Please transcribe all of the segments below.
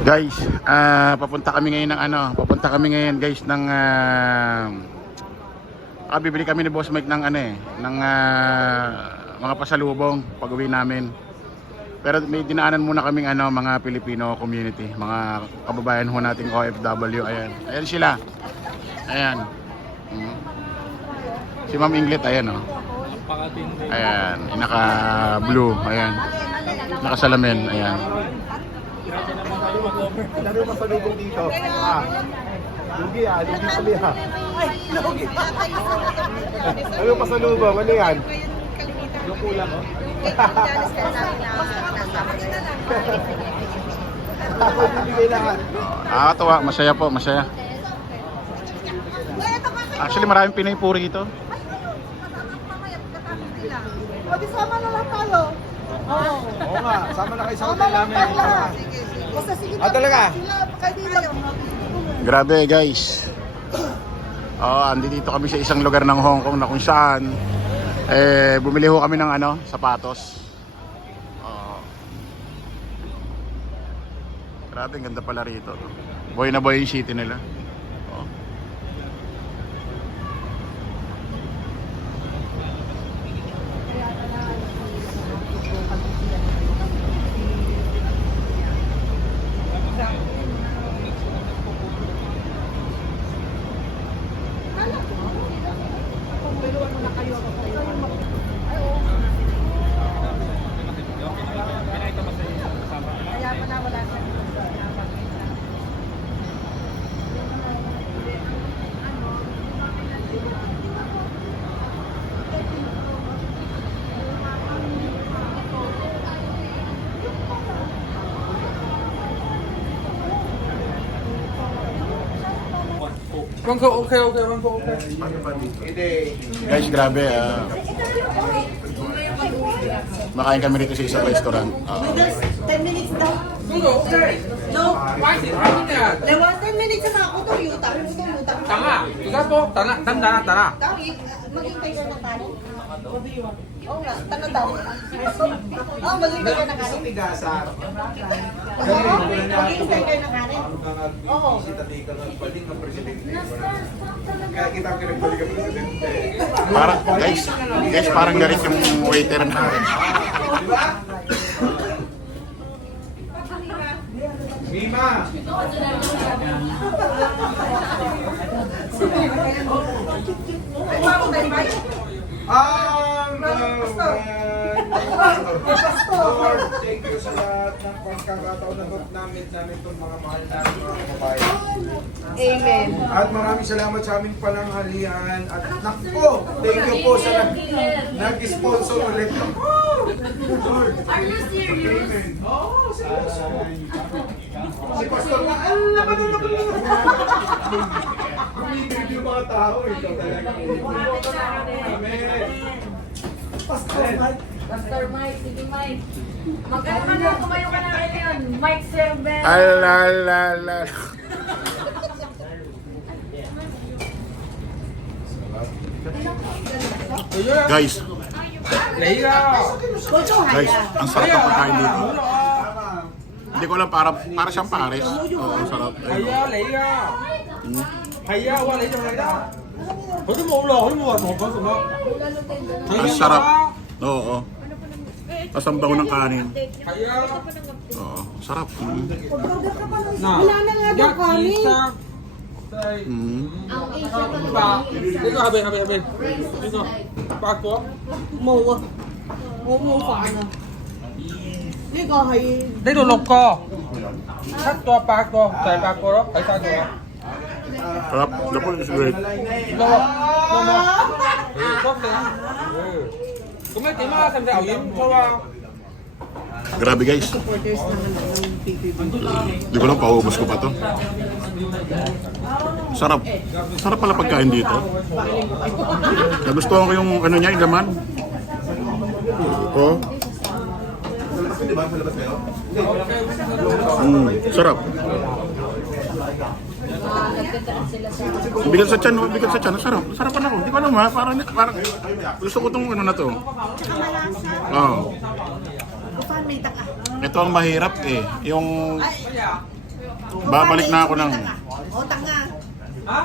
Guys, papunta kami ngayon ng papunta kami ngayon guys ng bibili kami ni Boss Mike ng ng mga pasalubong pag-uwi namin. Pero may dinaanan muna kaming mga Filipino community, mga kababayan ho nating OFW. Ayan. Ayan sila. Ayan. Si Ma'am Inglet, ayan oh. Ayan, naka-blue, ayan. Naka-salamin, ayan. Laro pasalubong dito. Lugi kami ha. Lugi. Laro pasalubong, ano yan? Yung kulang oh. Ako bibigay lahat. Nakakatawa, masaya po, masaya. Actually maraming Pinoy puri dito. O, di sama na lang tayo. Oo. Oo nga, sama na kayo sa hotel namin. Basta sige Talaga? sila, kaibigan. Grabe guys. Andito kami sa isang lugar ng Hong Kong na kung saan bumili ho kami ng sapatos. Grabe, ang ganda pala rito. Boy na boy yung city nila. Okay. Guys, grabe. Makain kami rito sa isang restaurant. 10 minutes daw. No. There was 10 minutes na ako to, yuta. Tanga, ikaw po, tara. Maghintay ka ng kanin? Oo nga, tanga daw. Oo, maghintay ka ng kanin? Oo, maghintay ka ng kanin? Oo. Guys, parang galit yung waiter na. Mima! Lord, thank you sa lahat ng pagkakataon na namin itong mga mahal namin mga kababayan. Amen. At maraming salamat sa aming pananghalian. At nakpo, thank you po sa nag-sponsor ulit. Lord, Are you serious? amen. Oo, seryoso. Si Pastor na, naman. Bumibig yung mga tao. Ikaw talaga. Amen. Pastor Mike. Pastor Mike, sige Mike. Magkano man lang tumayo ka na rin yun? Mike Server. Alalala. Guys, ang sarap ng pagkain dito. Hindi ko alam, para siyang pares. Oo, ang sarap. Ang sarap. Oo. Tapos ang bango ng kanin. Oo, sarap. Wala na nga daw kanin. Mo pa na. Ni ko hay. 呢度6個，7個8個，就係8個咯，睇晒咗。 Sarap. The food is great. 咁你點啊？使唔使牛丸粗啊？ Grabe guys. Supporters naman ng PPP. Hindi ko lang paubos ko pa to. Sarap. Sarap pala pagkain dito. Nagustuhan ko yung niya, yung laman. Oh. Sarap. Bigat sa tiyan, no? Bigat sa tiyan. Sarap. Sarapan ako. Hindi ko alam ha. Parang gusto ko tong na to. Tsaka malasa. Oo. Bukang may taka. Ito ang mahirap eh. Yung Babalik na ako ng... O, tanga. Ha?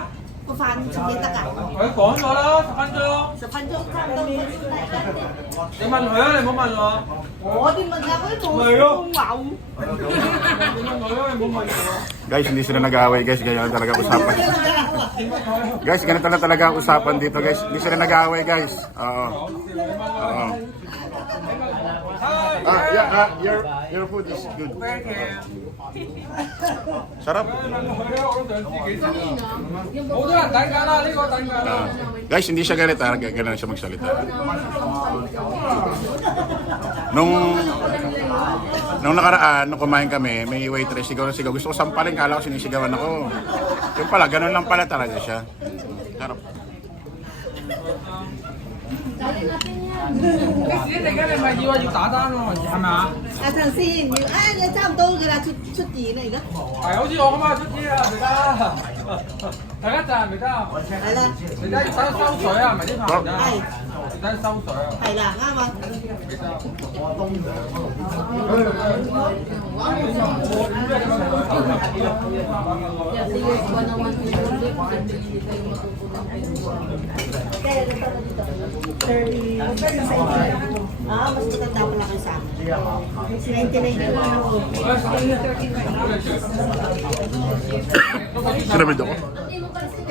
Kufan, sumita ka. Ay,講咗啦，10分鐘。 Sa panjo ka, daw. 你問佢啊，你唔好問我。 Oo, di man ako ito. Mayo. Wow. 你問佢啊，你唔好問我。 Guys, hindi sila nag-aaway guys. Ganyan talaga usapan. Guys, ganito na talaga ang usapan dito guys. Hindi sila nag-aaway guys. Oo. Oo. Your food is good. Sarap. 好多人等緊啦，呢個等緊啦。 Guys, hindi siya galit ha. Ganun siya magsalita. Nung nakaraan, nung kumain kami, may waitress, sigaw na sigaw. Gusto ko sampalin, kala ko sinisigawan ako. Yung pala, ganun lang pala talaga siya. Sarap.你陣間你咪要啊要打單喎，係咪啊？啊，陳先，你差唔多噶啦，出電啦而家。係好似我咁啊，出啲啊，未得。大家賺未得啊？係啦，而家要等收水啊，唔係啲棚啊。係等收水啊。係啦，啱啊。Kaya nagtawag dito. 30 Ah, mas matanda pala kayo sa akin. 99 yung ano ko. Sinabid ako. Hindi mo kasi